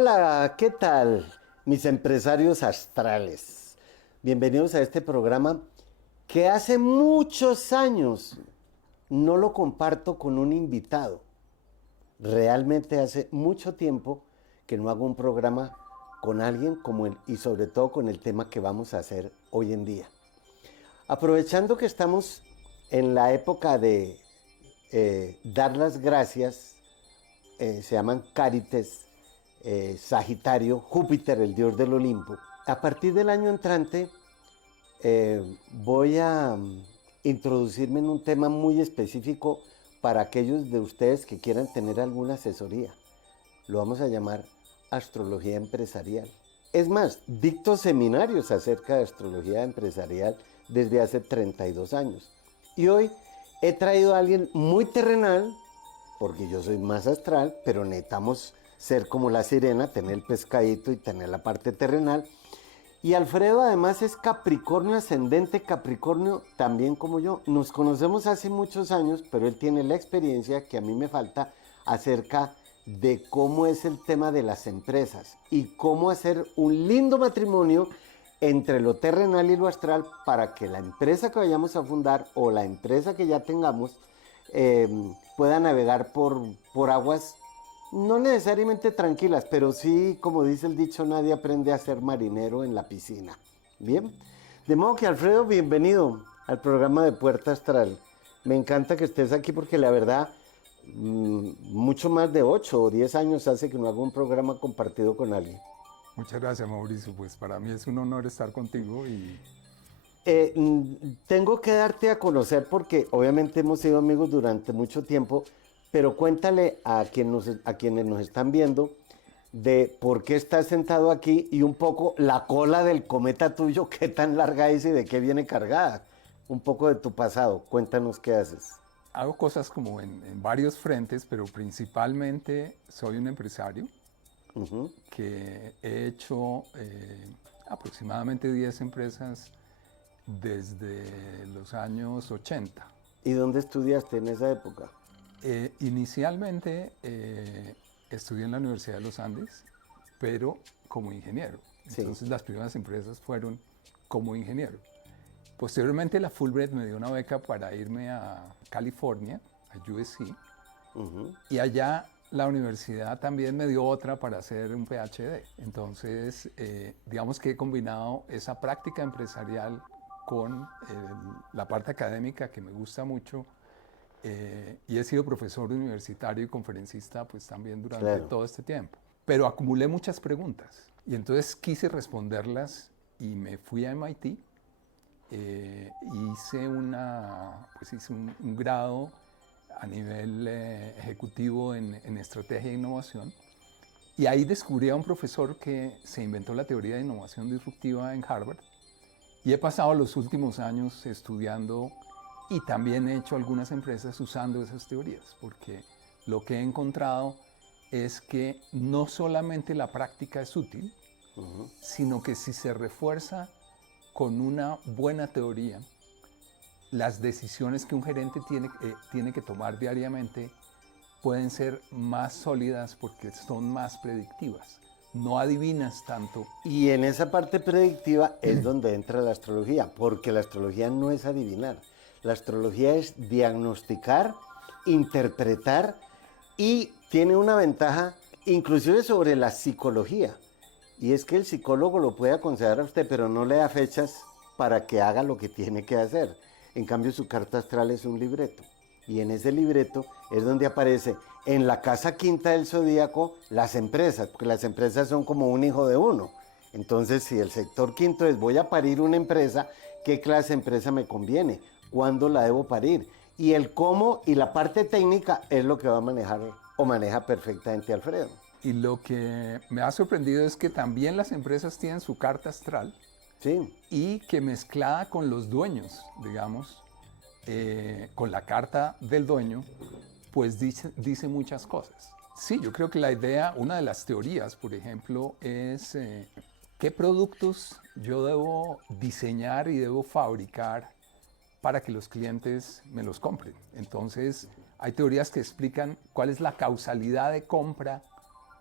Hola, ¿qué tal, mis empresarios astrales? Bienvenidos a este programa que hace muchos años no lo comparto con un invitado. Realmente hace mucho tiempo que no hago un programa con alguien como él y sobre todo con el tema que vamos a hacer hoy en día. Aprovechando que estamos en la época de dar las gracias, se llaman Cárites, Sagitario, Júpiter, el dios del Olimpo. A partir del año entrante voy a introducirme en un tema muy específico para aquellos de ustedes que quieran tener alguna asesoría. Lo vamos a llamar astrología empresarial. Es más, dicto seminarios acerca de astrología empresarial desde hace 32 años. Y hoy he traído a alguien muy terrenal, porque yo soy más astral, pero necesitamos ser como la sirena, tener el pescadito y tener la parte terrenal. Y Alfredo además es Capricornio, ascendente Capricornio, también como yo. Nos conocemos hace muchos años, pero él tiene la experiencia que a mí me falta acerca de cómo es el tema de las empresas y cómo hacer un lindo matrimonio entre lo terrenal y lo astral para que la empresa que vayamos a fundar o la empresa que ya tengamos eh, pueda navegar por aguas no necesariamente tranquilas, pero sí, como dice el dicho, nadie aprende a ser marinero en la piscina. Bien, de modo que Alfredo, bienvenido al programa de Puerta Astral. Me encanta que estés aquí porque la verdad, mucho más de 8 o 10 años hace que no hago un programa compartido con alguien. Muchas gracias, Mauricio. Pues para mí es un honor estar contigo y Tengo que darte a conocer porque obviamente hemos sido amigos durante mucho tiempo, pero cuéntale a quienes nos están viendo de por qué estás sentado aquí y un poco la cola del cometa tuyo, qué tan larga es y de qué viene cargada. Un poco de tu pasado, cuéntanos qué haces. hago cosas como en varios frentes, pero principalmente soy un empresario Ujú. que he hecho aproximadamente 10 empresas desde los años 80. ¿Y dónde estudiaste en esa época? Inicialmente estudié en la Universidad de los Andes, pero como ingeniero. Sí. Entonces las primeras empresas fueron como ingeniero. Posteriormente la Fulbright me dio una beca para irme a California, a USC, Ujú. y allá la universidad también me dio otra para hacer un PhD. Entonces, digamos que he combinado esa práctica empresarial con la parte académica que me gusta mucho, y he sido profesor universitario y conferencista pues también durante Claro. todo este tiempo. Pero acumulé muchas preguntas y entonces quise responderlas y me fui a MIT. Hice un grado a nivel ejecutivo en estrategia e innovación. Y ahí descubrí a un profesor que se inventó la teoría de innovación disruptiva en Harvard. Y he pasado los últimos años estudiando y también he hecho algunas empresas usando esas teorías, porque lo que he encontrado es que no solamente la práctica es útil, sino que si se refuerza con una buena teoría, las decisiones que un gerente tiene que tomar diariamente pueden ser más sólidas porque son más predictivas. No adivinas tanto. Y en esa parte predictiva es donde entra la astrología, porque la astrología no es adivinar. La astrología es diagnosticar, interpretar y tiene una ventaja inclusive sobre la psicología. Y es que el psicólogo lo puede aconsejar a usted, pero no le da fechas para que haga lo que tiene que hacer. En cambio, su carta astral es un libreto. Y en ese libreto es donde aparece en la casa quinta del zodíaco las empresas, porque las empresas son como un hijo de uno. Entonces, si el sector quinto es voy a parir una empresa, ¿qué clase de empresa me conviene? ¿Cuándo la debo parir? Y el cómo y la parte técnica es lo que va a manejar o maneja perfectamente Alfredo. Y lo que me ha sorprendido es que también las empresas tienen su carta astral Sí, y que mezclada con los dueños, digamos, con la carta del dueño, pues dice muchas cosas. Sí, yo creo que la idea, una de las teorías, por ejemplo, es qué productos yo debo diseñar y debo fabricar para que los clientes me los compren. Entonces, hay teorías que explican cuál es la causalidad de compra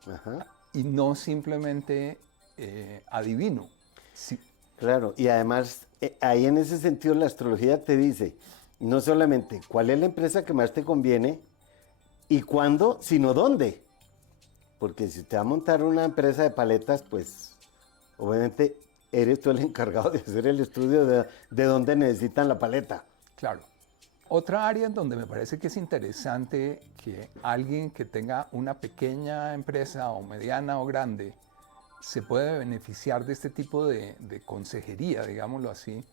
ajá. y no simplemente adivino. Sí, Claro, y además ahí en ese sentido la astrología te dice no solamente cuál es la empresa que más te conviene y cuándo, sino dónde. Porque si te va a montar una empresa de paletas, pues obviamente eres tú el encargado de hacer el estudio de dónde necesitan la paleta. claro. Otra área en donde me parece que es interesante que alguien que tenga una pequeña empresa o mediana o grande se puede beneficiar de este tipo de consejería, digámoslo así,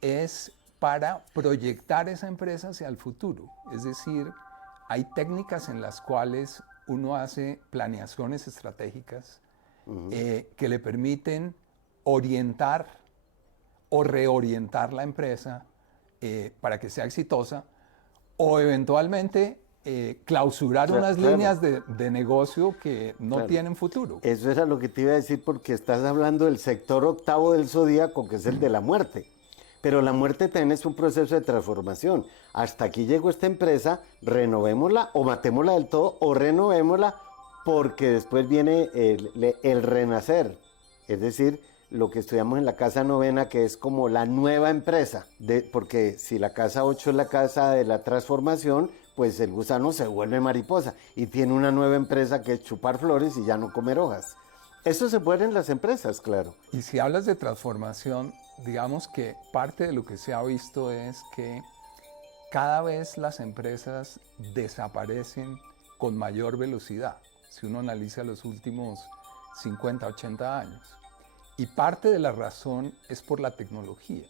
es para proyectar esa empresa hacia el futuro. Es decir, hay técnicas en las cuales uno hace planeaciones estratégicas que le permiten orientar o reorientar la empresa para que sea exitosa o eventualmente clausurar unas Claro, líneas de negocio que no claro. tienen futuro. Eso era lo que te iba a decir porque estás hablando del sector octavo del zodíaco, que es el de la muerte. Pero la muerte también es un proceso de transformación. Hasta aquí llegó esta empresa, renovémosla o matémosla del todo o renovémosla porque después viene el renacer. Es decir, lo que estudiamos en la casa novena, que es como la nueva empresa. Porque si la casa 8 es la casa de la transformación, pues el gusano se vuelve mariposa y tiene una nueva empresa que es chupar flores y ya no comer hojas. Eso se puede en las empresas, claro. Y si hablas de transformación, digamos que parte de lo que se ha visto es que cada vez las empresas desaparecen con mayor velocidad, si uno analiza los últimos 50, 80 años. Y parte de la razón es por la tecnología.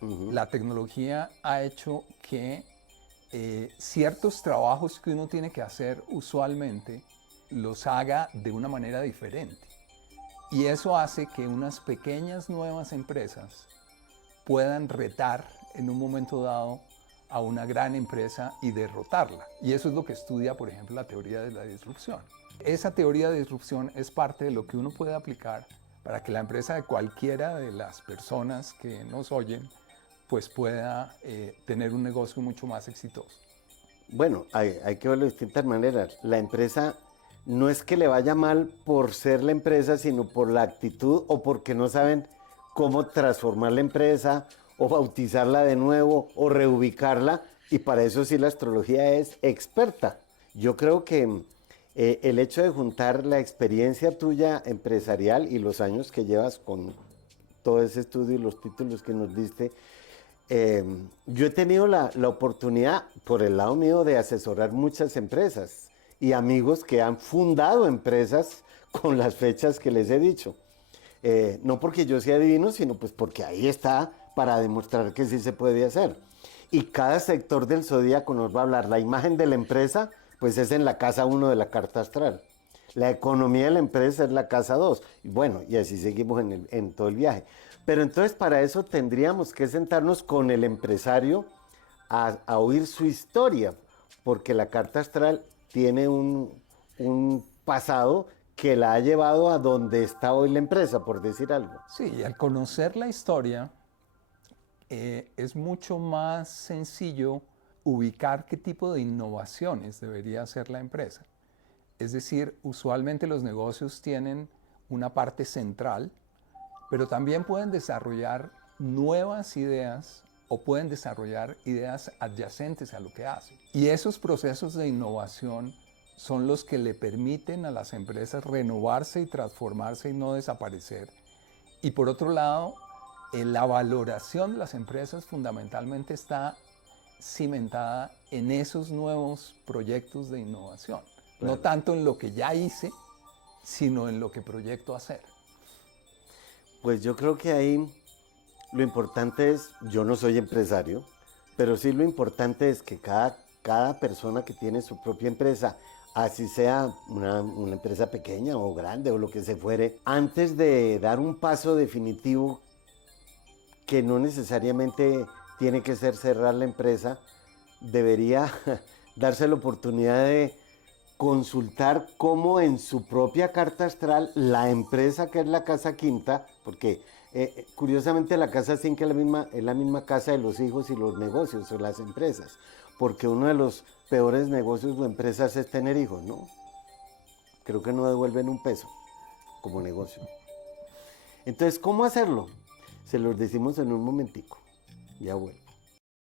La tecnología ha hecho que ciertos trabajos que uno tiene que hacer usualmente los haga de una manera diferente. Y eso hace que unas pequeñas nuevas empresas puedan retar en un momento dado a una gran empresa y derrotarla. Y eso es lo que estudia, por ejemplo, la teoría de la disrupción. Esa teoría de disrupción es parte de lo que uno puede aplicar para que la empresa de cualquiera de las personas que nos oyen pues pueda tener un negocio mucho más exitoso. Bueno, hay que verlo de distintas maneras. La empresa no es que le vaya mal por ser la empresa, sino por la actitud o porque no saben cómo transformar la empresa o bautizarla de nuevo o reubicarla. Y para eso sí la astrología es experta. Yo creo que el hecho de juntar la experiencia tuya empresarial y los años que llevas con todo ese estudio y los títulos que nos diste, yo he tenido la oportunidad, por el lado mío, de asesorar muchas empresas y amigos que han fundado empresas con las fechas que les he dicho. No porque yo sea divino, sino pues porque ahí está para demostrar que sí se puede hacer. Y cada sector del zodíaco nos va a hablar. La imagen de la empresa, pues es en la casa 1 de la carta astral. La economía de la empresa es la casa 2. Y bueno, y así seguimos en todo el viaje. Pero entonces para eso tendríamos que sentarnos con el empresario a oír su historia, porque la carta astral tiene un pasado que la ha llevado a donde está hoy la empresa, por decir algo. Sí, y al conocer la historia es mucho más sencillo ubicar qué tipo de innovaciones debería hacer la empresa. Es decir, usualmente los negocios tienen una parte central, pero también pueden desarrollar nuevas ideas o pueden desarrollar ideas adyacentes a lo que hacen. Y esos procesos de innovación son los que le permiten a las empresas renovarse y transformarse y no desaparecer. Y por otro lado, la valoración de las empresas fundamentalmente está cimentada en esos nuevos proyectos de innovación. Claro. No tanto en lo que ya hice, sino en lo que proyecto hacer. Pues yo creo que ahí lo importante es, yo no soy empresario, pero sí lo importante es que cada persona que tiene su propia empresa, así sea una empresa pequeña o grande o lo que se fuere, antes de dar un paso definitivo, que no necesariamente tiene que ser cerrar la empresa, debería darse la oportunidad de consultar cómo en su propia carta astral la empresa que es la casa quinta, porque curiosamente la casa 5 es la misma casa de los hijos y los negocios o las empresas, porque uno de los peores negocios o empresas es tener hijos, ¿no? Creo que no devuelven un peso. como negocio. Entonces, ¿cómo hacerlo? Se los decimos en un momentico. Ya vuelvo.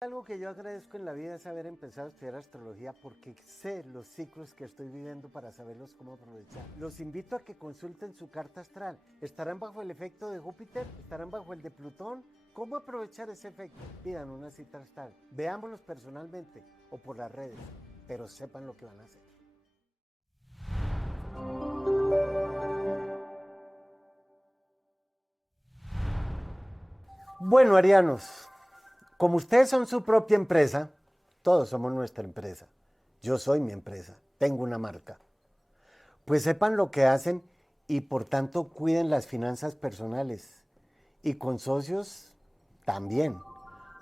Algo que yo agradezco en la vida es haber empezado a estudiar astrología porque sé los ciclos que estoy viviendo para saberlos cómo aprovechar. Los invito a que consulten su carta astral. ¿Estarán bajo el efecto de Júpiter? ¿Estarán bajo el de Plutón? ¿Cómo aprovechar ese efecto? Pidan una cita astral. Veámoslos personalmente o por las redes, pero sepan lo que van a hacer. Bueno, arianos, como ustedes son su propia empresa, todos somos nuestra empresa. Yo soy mi empresa, tengo una marca. Pues sepan lo que hacen y por tanto cuiden las finanzas personales. Y con socios también,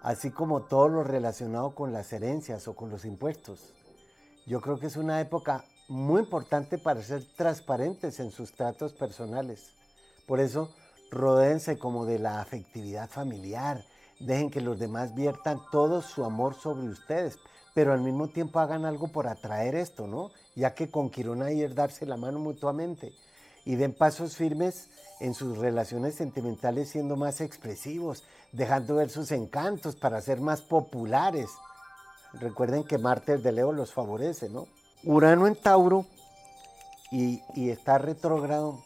así como todo lo relacionado con las herencias o con los impuestos. Yo creo que es una época muy importante para ser transparentes en sus tratos personales. Por eso, rodéense como de la afectividad familiar. Dejen que los demás viertan todo su amor sobre ustedes, pero al mismo tiempo hagan algo por atraer esto, ¿no? Ya que con Quirón hay es darse la mano mutuamente. Y den pasos firmes en sus relaciones sentimentales siendo más expresivos, dejando ver sus encantos para ser más populares. Recuerden que Marte de Leo los favorece, ¿no? Urano en Tauro y está retrógrado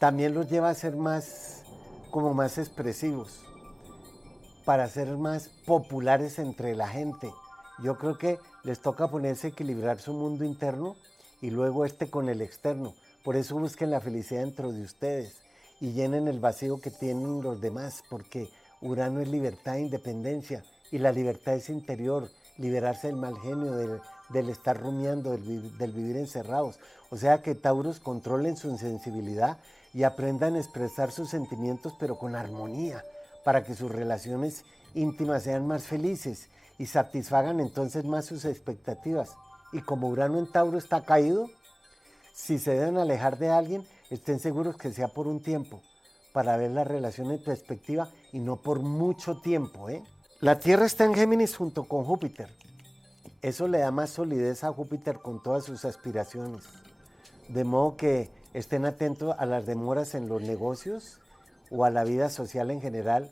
también los lleva a ser más, como más expresivos, para ser más populares entre la gente. Yo creo que les toca ponerse a equilibrar su mundo interno y luego con el externo. Por eso busquen la felicidad dentro de ustedes y llenen el vacío que tienen los demás, porque Urano es libertad e independencia y la libertad es interior, liberarse del mal genio, del estar rumiando, del vivir encerrados. O sea que Tauros controlen su sensibilidad y aprendan a expresar sus sentimientos pero con armonía, para que sus relaciones íntimas sean más felices y satisfagan entonces más sus expectativas. Y como Urano en Tauro está caído, si se deben alejar de alguien, estén seguros que sea por un tiempo, para ver la relación en perspectiva y no por mucho tiempo, ¿eh? La Tierra está en Géminis junto con Júpiter. Eso le da más solidez a Júpiter con todas sus aspiraciones. De modo que estén atentos a las demoras en los negocios o a la vida social en general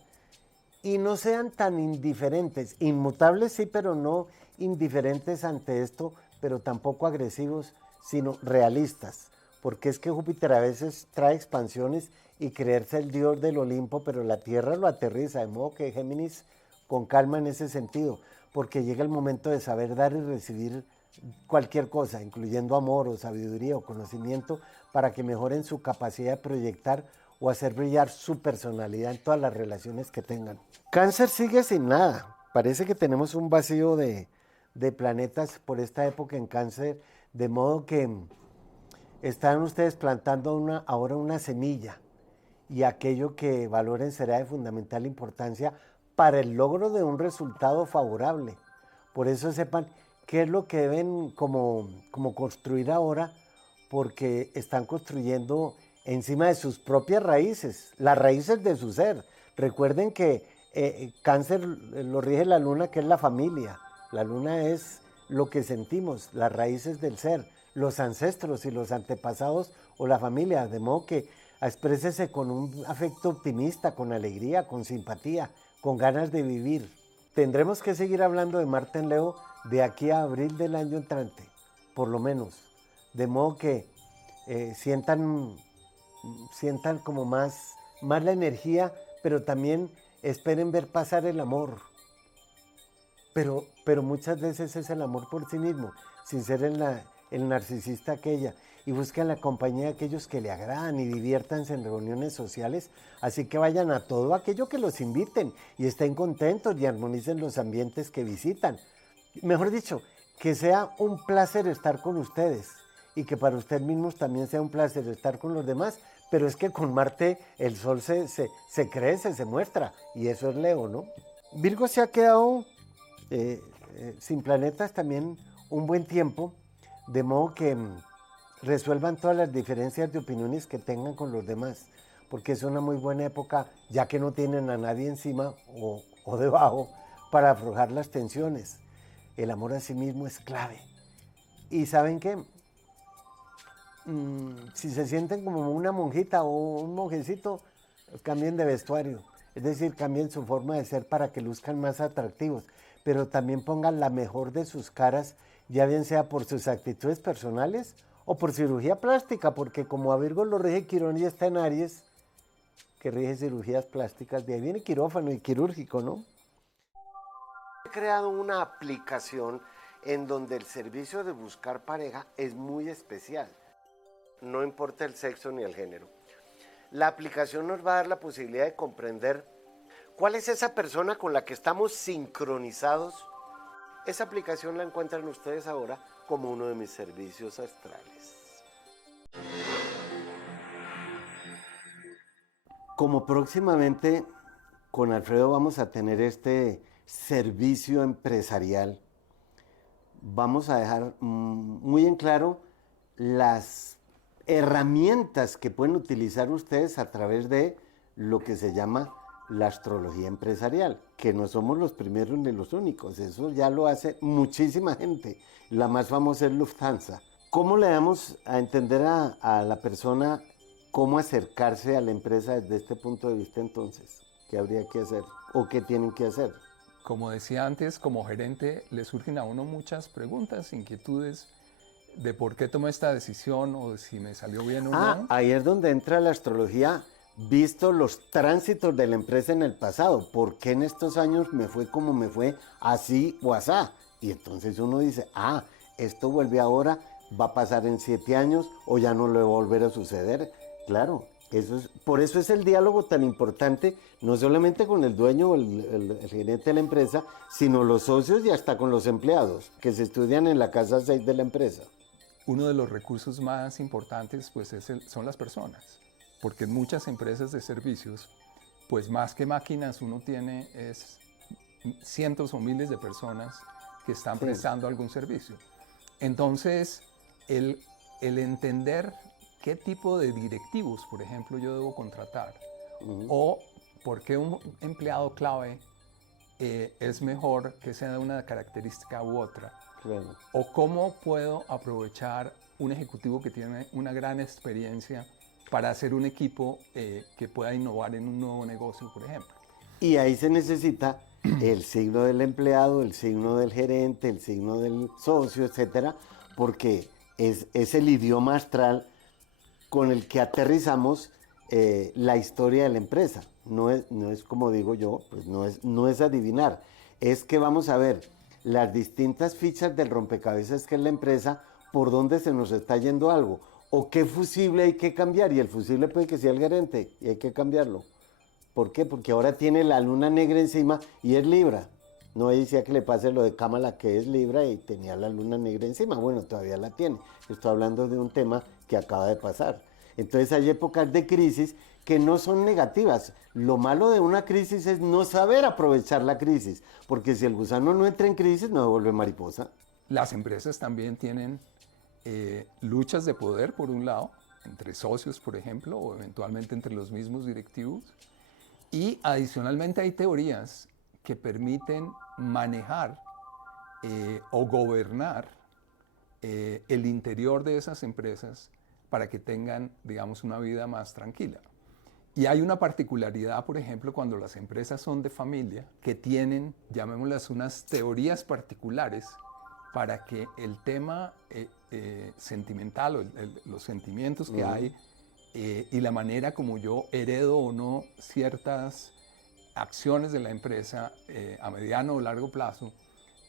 y no sean tan indiferentes, inmutables sí, pero no indiferentes ante esto, pero tampoco agresivos, sino realistas, porque es que Júpiter a veces trae expansiones y creerse el dios del Olimpo, pero la Tierra lo aterriza, de modo que Géminis con calma en ese sentido, porque llega el momento de saber dar y recibir cualquier cosa, incluyendo amor o sabiduría o conocimiento, para que mejoren su capacidad de proyectar o hacer brillar su personalidad en todas las relaciones que tengan. Cáncer sigue sin nada. Parece que tenemos un vacío de planetas por esta época en Cáncer, de modo que están ustedes plantando ahora una semilla y aquello que valoren será de fundamental importancia para el logro de un resultado favorable. Por eso sepan qué es lo que deben como construir ahora, porque están construyendo encima de sus propias raíces, las raíces de su ser. Recuerden que Cáncer lo rige la luna, que es la familia. La luna es lo que sentimos, las raíces del ser, los ancestros y los antepasados o la familia, de modo que exprésese con un afecto optimista, con alegría, con simpatía, con ganas de vivir. Tendremos que seguir hablando de Marte en Leo de aquí a abril del año entrante, por lo menos, de modo que sientan como más la energía, pero también esperen ver pasar el amor. Pero muchas veces es el amor por sí mismo, sin ser el narcisista aquella. Y buscan la compañía de aquellos que le agradan y diviértanse en reuniones sociales. Así que vayan a todo aquello que los inviten y estén contentos y armonicen los ambientes que visitan. Mejor dicho, que sea un placer estar con ustedes y que para ustedes mismos también sea un placer estar con los demás. Pero es que con Marte el Sol se crece, se muestra, y eso es Leo, ¿no? Virgo se ha quedado sin planetas también un buen tiempo, de modo que resuelvan todas las diferencias de opiniones que tengan con los demás, porque es una muy buena época, ya que no tienen a nadie encima o debajo para aflojar las tensiones. El amor a sí mismo es clave. ¿Y saben qué? si se sienten como una monjita o un monjecito, cambien de vestuario. Es decir, cambien su forma de ser para que luzcan más atractivos. Pero también pongan la mejor de sus caras, ya bien sea por sus actitudes personales o por cirugía plástica, porque como a Virgo lo rige Quirón y está en Aries, que rige cirugías plásticas, de ahí viene quirófano y quirúrgico, ¿no? He creado una aplicación en donde el servicio de buscar pareja es muy especial. No importa el sexo ni el género. La aplicación nos va a dar la posibilidad de comprender cuál es esa persona con la que estamos sincronizados. Esa aplicación la encuentran ustedes ahora como uno de mis servicios astrales. Como próximamente con Alfredo vamos a tener este servicio empresarial, vamos a dejar muy en claro las herramientas que pueden utilizar ustedes a través de lo que se llama la astrología empresarial, que no somos los primeros ni los únicos, eso ya lo hace muchísima gente. La más famosa es Lufthansa. ¿Cómo le damos a entender a la persona cómo acercarse a la empresa desde este punto de vista entonces? ¿Qué habría que hacer o qué tienen que hacer? Como decía antes, como gerente le surgen a uno muchas preguntas, inquietudes de por qué tomé esta decisión o de si me salió bien o no. Ahí es donde entra la astrología, visto los tránsitos de la empresa en el pasado. ¿Por qué en estos años me fue como me fue, así o asá? Y entonces uno dice, esto vuelve ahora, va a pasar en 7 años o ya no le va a volver a suceder. Claro, por eso es el diálogo tan importante, no solamente con el dueño o el gerente de la empresa, sino los socios y hasta con los empleados, que se estudian en la casa 6 de la empresa. Uno de los recursos más importantes pues, son las personas, porque en muchas empresas de servicios, pues más que máquinas uno tiene es cientos o miles de personas que están prestando algún servicio. Entonces, el entender qué tipo de directivos, por ejemplo, yo debo contratar, o por qué un empleado clave es mejor que sea de una característica u otra, o cómo puedo aprovechar un ejecutivo que tiene una gran experiencia para hacer un equipo que pueda innovar en un nuevo negocio, por ejemplo. Y ahí se necesita el signo del empleado, el signo del gerente, el signo del socio, etcétera, porque es el idioma astral con el que aterrizamos la historia de la empresa. No es como digo yo, pues no es adivinar, es que vamos a ver las distintas fichas del rompecabezas que es la empresa, por dónde se nos está yendo algo, o qué fusible hay que cambiar, y el fusible puede que sea el gerente, y hay que cambiarlo. ¿Por qué? Porque ahora tiene la luna negra encima y es Libra. No decía que le pase lo de Kamala, que es Libra y tenía la luna negra encima. Bueno, todavía la tiene. Estoy hablando de un tema que acaba de pasar. Entonces hay épocas de crisis que no son negativas. Lo malo de una crisis es no saber aprovechar la crisis, porque si el gusano no entra en crisis, no se vuelve mariposa. Las empresas también tienen luchas de poder, por un lado, entre socios, por ejemplo, o eventualmente entre los mismos directivos. Y adicionalmente hay teorías que permiten manejar o gobernar el interior de esas empresas para que tengan, digamos, una vida más tranquila. Y hay una particularidad, por ejemplo, cuando las empresas son de familia, que tienen, llamémoslas, unas teorías particulares para que el tema sentimental o los sentimientos que hay y la manera como yo heredo o no ciertas acciones de la empresa a mediano o largo plazo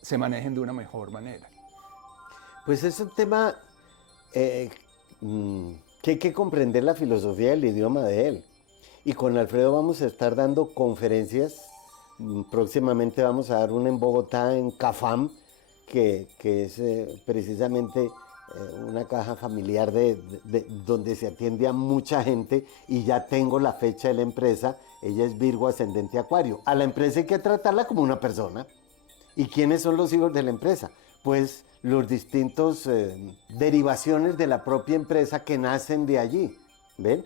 se manejen de una mejor manera. Pues es un tema que hay que comprender la filosofía del idioma de él. Y con Alfredo vamos a estar dando conferencias. Próximamente vamos a dar una en Bogotá, en CAFAM, que es precisamente una caja familiar donde se atiende a mucha gente, y ya tengo la fecha de la empresa. Ella es Virgo ascendente Acuario. A la empresa hay que tratarla como una persona. ¿Y quiénes son los hijos de la empresa? Pues los distintos derivaciones de la propia empresa que nacen de allí. ¿Ven?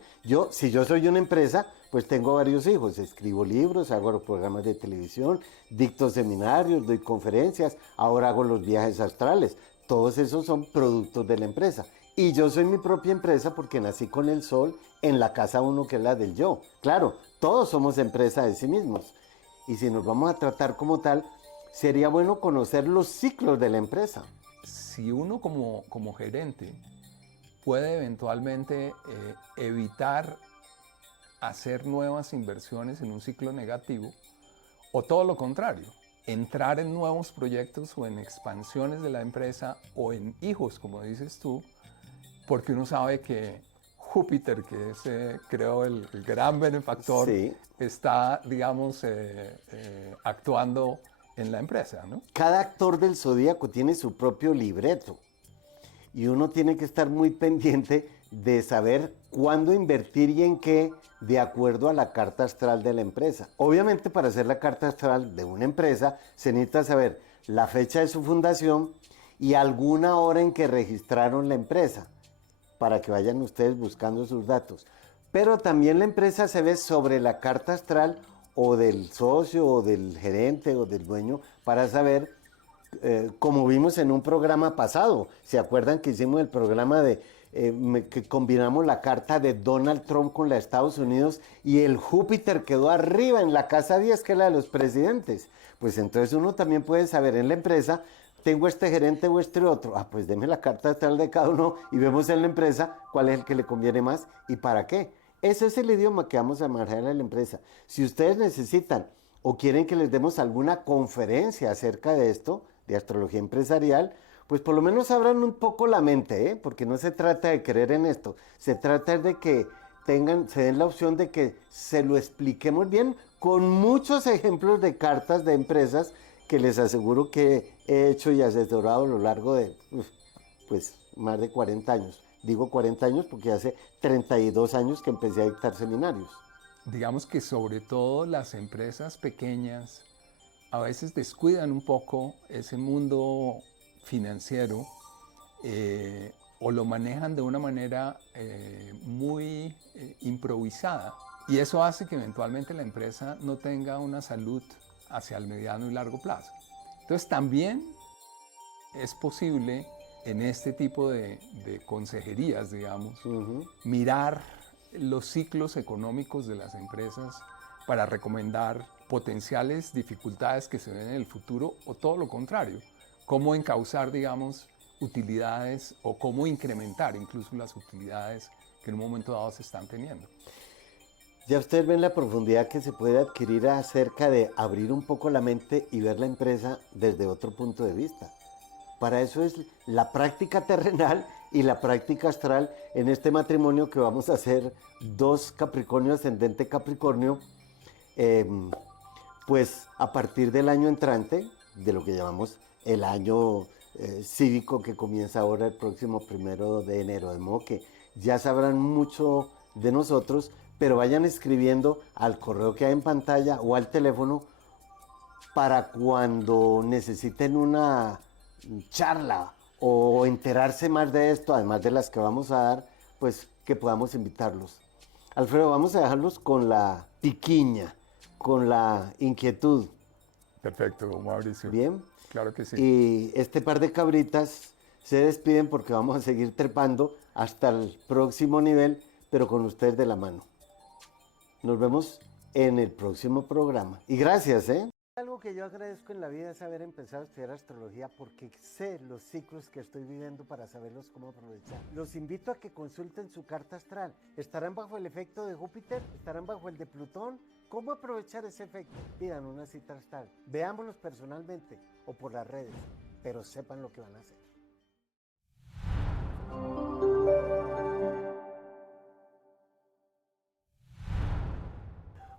Si yo soy una empresa, pues tengo varios hijos, escribo libros, hago programas de televisión, dicto seminarios, doy conferencias, ahora hago los viajes astrales. Todos esos son productos de la empresa. Y yo soy mi propia empresa porque nací con el sol en la casa uno que es la del yo. Claro, todos somos empresa de sí mismos. Y si nos vamos a tratar como tal, sería bueno conocer los ciclos de la empresa. Si uno como gerente puede eventualmente evitar hacer nuevas inversiones en un ciclo negativo, o todo lo contrario, entrar en nuevos proyectos o en expansiones de la empresa o en hijos, como dices tú, porque uno sabe que Júpiter, que es creo el gran benefactor, Sí. está, digamos, actuando en la empresa, ¿no? Cada actor del zodíaco tiene su propio libreto. Y uno tiene que estar muy pendiente de saber cuándo invertir y en qué de acuerdo a la carta astral de la empresa. Obviamente para hacer la carta astral de una empresa se necesita saber la fecha de su fundación y alguna hora en que registraron la empresa para que vayan ustedes buscando sus datos. Pero también la empresa se ve sobre la carta astral o del socio o del gerente o del dueño para saber como vimos en un programa pasado. ¿Se acuerdan que hicimos el programa que combinamos la carta de Donald Trump con la de Estados Unidos y el Júpiter quedó arriba en la casa 10, que es la de los presidentes? Pues entonces uno también puede saber en la empresa, tengo este gerente o este otro. Ah, pues deme la carta astral de cada uno y vemos en la empresa cuál es el que le conviene más y para qué. Ese es el idioma que vamos a manejar en la empresa. Si ustedes necesitan o quieren que les demos alguna conferencia acerca de esto, de astrología empresarial, pues por lo menos abran un poco la mente, ¿eh? Porque no se trata de creer en esto, se trata de que se den la opción de que se lo expliquemos bien con muchos ejemplos de cartas de empresas que les aseguro que he hecho y asesorado a lo largo de pues más de 40 años. Digo 40 años porque hace 32 años que empecé a dictar seminarios. Digamos que sobre todo las empresas pequeñas a veces descuidan un poco ese mundo financiero o lo manejan de una manera muy improvisada y eso hace que eventualmente la empresa no tenga una salud hacia el mediano y largo plazo. Entonces también es posible en este tipo de consejerías, digamos, mirar los ciclos económicos de las empresas para recomendar potenciales dificultades que se ven en el futuro o todo lo contrario, cómo encauzar, digamos, utilidades o cómo incrementar incluso las utilidades que en un momento dado se están teniendo. Ya ustedes ven la profundidad que se puede adquirir acerca de abrir un poco la mente y ver la empresa desde otro punto de vista. Para eso es la práctica terrenal y la práctica astral en este matrimonio que vamos a hacer dos Capricornio ascendente Capricornio, eh, pues a partir del año entrante, de lo que llamamos el año cívico que comienza ahora el próximo 1 de enero, de modo que ya sabrán mucho de nosotros, pero vayan escribiendo al correo que hay en pantalla o al teléfono para cuando necesiten una charla o enterarse más de esto, además de las que vamos a dar, pues que podamos invitarlos. Alfredo, vamos a dejarlos con la piquiña, con la inquietud. Perfecto, Mauricio. Bien. Claro que sí. Y este par de cabritas se despiden porque vamos a seguir trepando hasta el próximo nivel, pero con ustedes de la mano. Nos vemos en el próximo programa. Y gracias, ¿eh? Algo que yo agradezco en la vida es haber empezado a estudiar astrología porque sé los ciclos que estoy viviendo para saberlos cómo aprovechar. Los invito a que consulten su carta astral. ¿Estarán bajo el efecto de Júpiter? ¿Estarán bajo el de Plutón? ¿Cómo aprovechar ese efecto? Pidan una cita astral. Veámoslos personalmente o por las redes, pero sepan lo que van a hacer.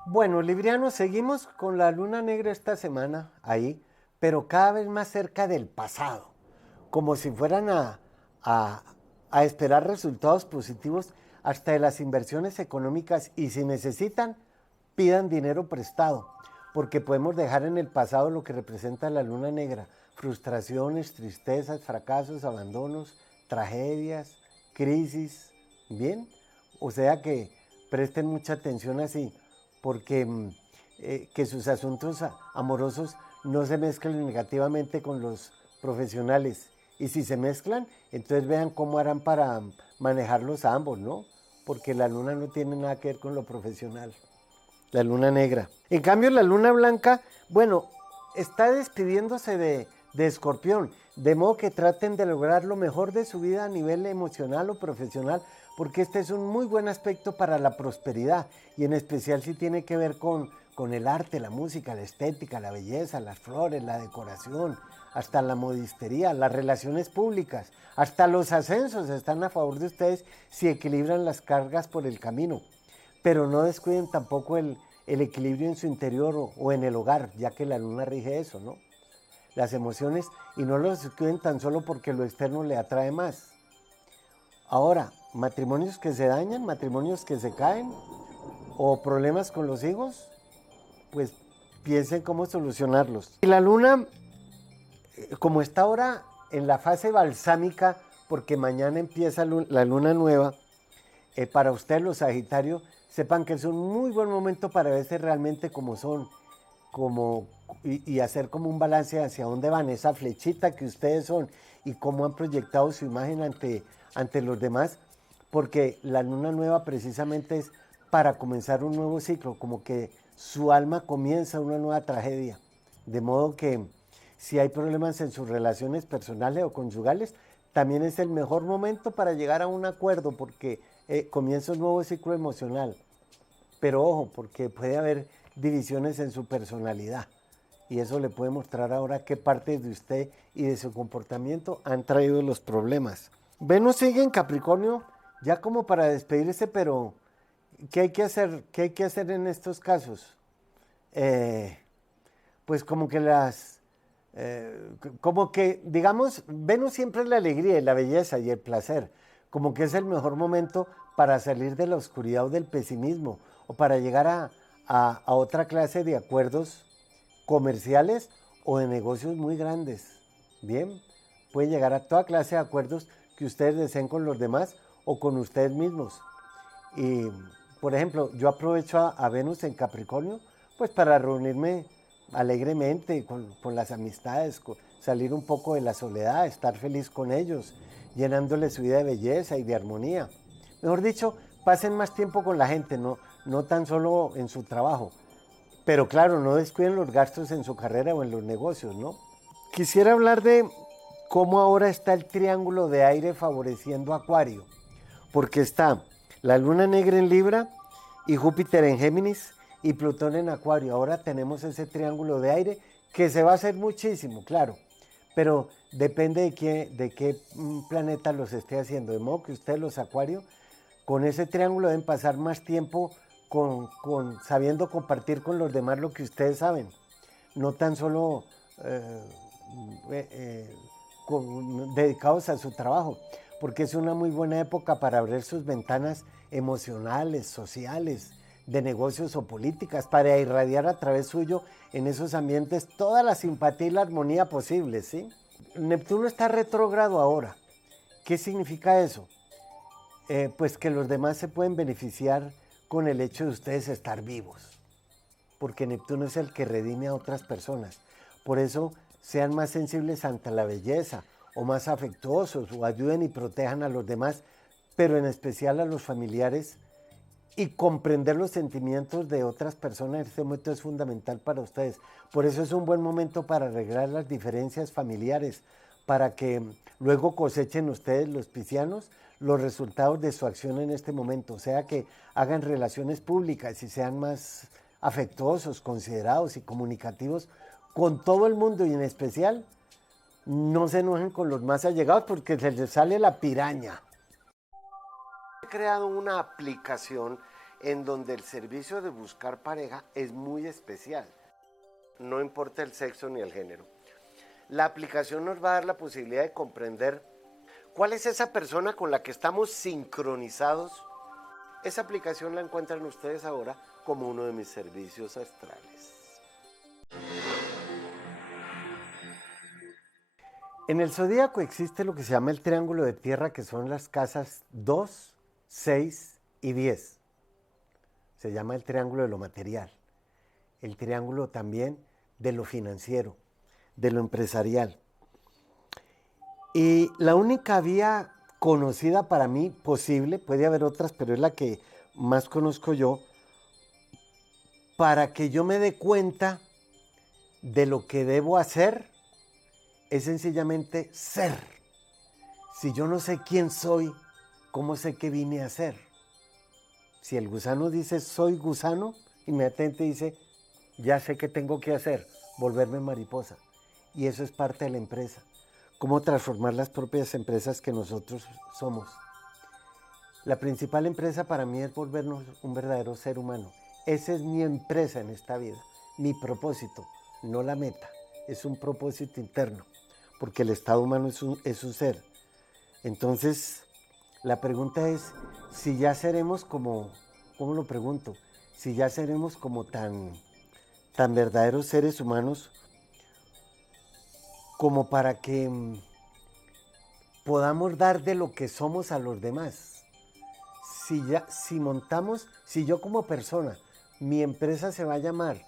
Bueno, librianos, seguimos con la luna negra esta semana ahí, pero cada vez más cerca del pasado, como si fueran a esperar resultados positivos hasta de las inversiones económicas y si necesitan, pidan dinero prestado, porque podemos dejar en el pasado lo que representa la luna negra, frustraciones, tristezas, fracasos, abandonos, tragedias, crisis, ¿bien? O sea que presten mucha atención así, porque que sus asuntos amorosos no se mezclen negativamente con los profesionales Y si se mezclan, entonces vean cómo harán para manejarlos a ambos, ¿no? Porque la luna no tiene nada que ver con lo profesional. La luna negra. En cambio, la luna blanca, bueno, está despidiéndose de Escorpión, de modo que traten de lograr lo mejor de su vida a nivel emocional o profesional, porque este es un muy buen aspecto para la prosperidad, y en especial si tiene que ver con el arte, la música, la estética, la belleza, las flores, la decoración, hasta la modistería, las relaciones públicas, hasta los ascensos están a favor de ustedes si equilibran las cargas por el camino. Pero no descuiden tampoco el equilibrio en su interior o en el hogar, ya que la luna rige eso, ¿no? Las emociones, y no los descuiden tan solo porque lo externo le atrae más. Ahora, matrimonios que se dañan, matrimonios que se caen, o problemas con los hijos, pues piensen cómo solucionarlos. Y la luna, como está ahora en la fase balsámica, porque mañana empieza la luna nueva, para ustedes los Sagitarios, sepan que es un muy buen momento para verse realmente como son, y hacer como un balance hacia dónde van, esa flechita que ustedes son y cómo han proyectado su imagen ante los demás, porque la luna nueva precisamente es para comenzar un nuevo ciclo, como que su alma comienza una nueva tragedia, de modo que si hay problemas en sus relaciones personales o conyugales, también es el mejor momento para llegar a un acuerdo, porque comienza un nuevo ciclo emocional. Pero ojo, porque puede haber divisiones en su personalidad, y eso le puede mostrar ahora qué partes de usted y de su comportamiento han traído los problemas. Venus sigue en Capricornio, ya como para despedirse, pero ¿qué hay que hacer? ¿Qué hay que hacer en estos casos? Pues como que, digamos, Venus siempre es la alegría y la belleza y el placer, como que es el mejor momento para salir de la oscuridad o del pesimismo, o para llegar a otra clase de acuerdos comerciales o de negocios muy grandes. Bien, puede llegar a toda clase de acuerdos que ustedes deseen con los demás o con ustedes mismos. Y, por ejemplo, yo aprovecho a Venus en Capricornio, pues para reunirme alegremente con las amistades, salir un poco de la soledad, estar feliz con ellos, llenándoles su vida de belleza y de armonía. Mejor dicho, pasen más tiempo con la gente, no tan solo en su trabajo. Pero claro, no descuiden los gastos en su carrera o en los negocios, ¿no? Quisiera hablar de cómo ahora está el triángulo de aire favoreciendo a Acuario, porque está la luna negra en Libra y Júpiter en Géminis y Plutón en Acuario. Ahora tenemos ese triángulo de aire que se va a hacer muchísimo, claro, pero depende de qué planeta los esté haciendo. De modo que ustedes, los Acuarios, con ese triángulo deben pasar más tiempo sabiendo compartir con los demás lo que ustedes saben, no tan solo dedicados a su trabajo, porque es una muy buena época para abrir sus ventanas emocionales, sociales, de negocios o políticas, para irradiar a través suyo en esos ambientes toda la simpatía y la armonía posible, ¿sí? Neptuno está retrógrado ahora. ¿Qué significa eso? Pues que los demás se pueden beneficiar con el hecho de ustedes estar vivos, porque Neptuno es el que redime a otras personas. Por eso sean más sensibles ante la belleza, o más afectuosos, o ayuden y protejan a los demás, pero en especial a los familiares, y comprender los sentimientos de otras personas en este momento es fundamental para ustedes. Por eso es un buen momento para arreglar las diferencias familiares, para que luego cosechen ustedes, los piscianos, los resultados de su acción en este momento. O sea, que hagan relaciones públicas y sean más afectuosos, considerados y comunicativos con todo el mundo, y en especial no se enojen con los más allegados, porque se les sale la piraña. He creado una aplicación en donde el servicio de buscar pareja es muy especial. No importa el sexo ni el género. La aplicación nos va a dar la posibilidad de comprender cuál es esa persona con la que estamos sincronizados. Esa aplicación la encuentran ustedes ahora como uno de mis servicios astrales. En el zodíaco existe lo que se llama el triángulo de tierra, que son las casas 2, 6 y 10. Se llama el triángulo de lo material. El triángulo también de lo financiero, de lo empresarial. Y la única vía conocida para mí, posible, puede haber otras, pero es la que más conozco yo, para que yo me dé cuenta de lo que debo hacer, es sencillamente ser. Si yo no sé quién soy, ¿cómo sé qué vine a hacer? Si el gusano dice soy gusano, inmediatamente dice ya sé qué tengo que hacer, volverme mariposa. Y eso es parte de la empresa. Cómo transformar las propias empresas que nosotros somos. La principal empresa para mí es volvernos un verdadero ser humano. Esa es mi empresa en esta vida, mi propósito, no la meta. Es un propósito interno, porque el estado humano es un ser. Entonces, la pregunta es, si ya seremos como, ¿cómo lo pregunto? Si ya seremos como tan verdaderos seres humanos como para que podamos dar de lo que somos a los demás. Si montamos, si yo como persona, mi empresa se va a llamar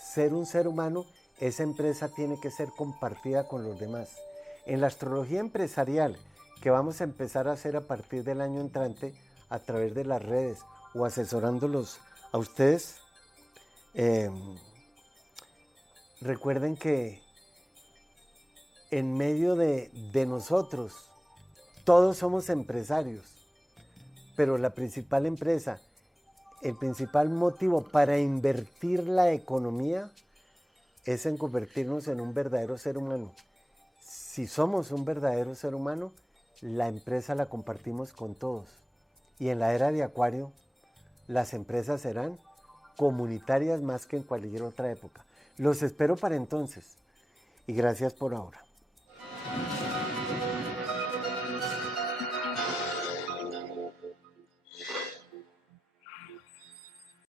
ser un ser humano, esa empresa tiene que ser compartida con los demás. En la astrología empresarial, que vamos a empezar a hacer a partir del año entrante, a través de las redes o asesorándolos a ustedes, eh, recuerden que en medio de nosotros, todos somos empresarios, pero la principal empresa, el principal motivo para invertir la economía es en convertirnos en un verdadero ser humano. Si somos un verdadero ser humano, la empresa la compartimos con todos. Y en la era de Acuario, las empresas serán comunitarias más que en cualquier otra época. Los espero para entonces y gracias por ahora.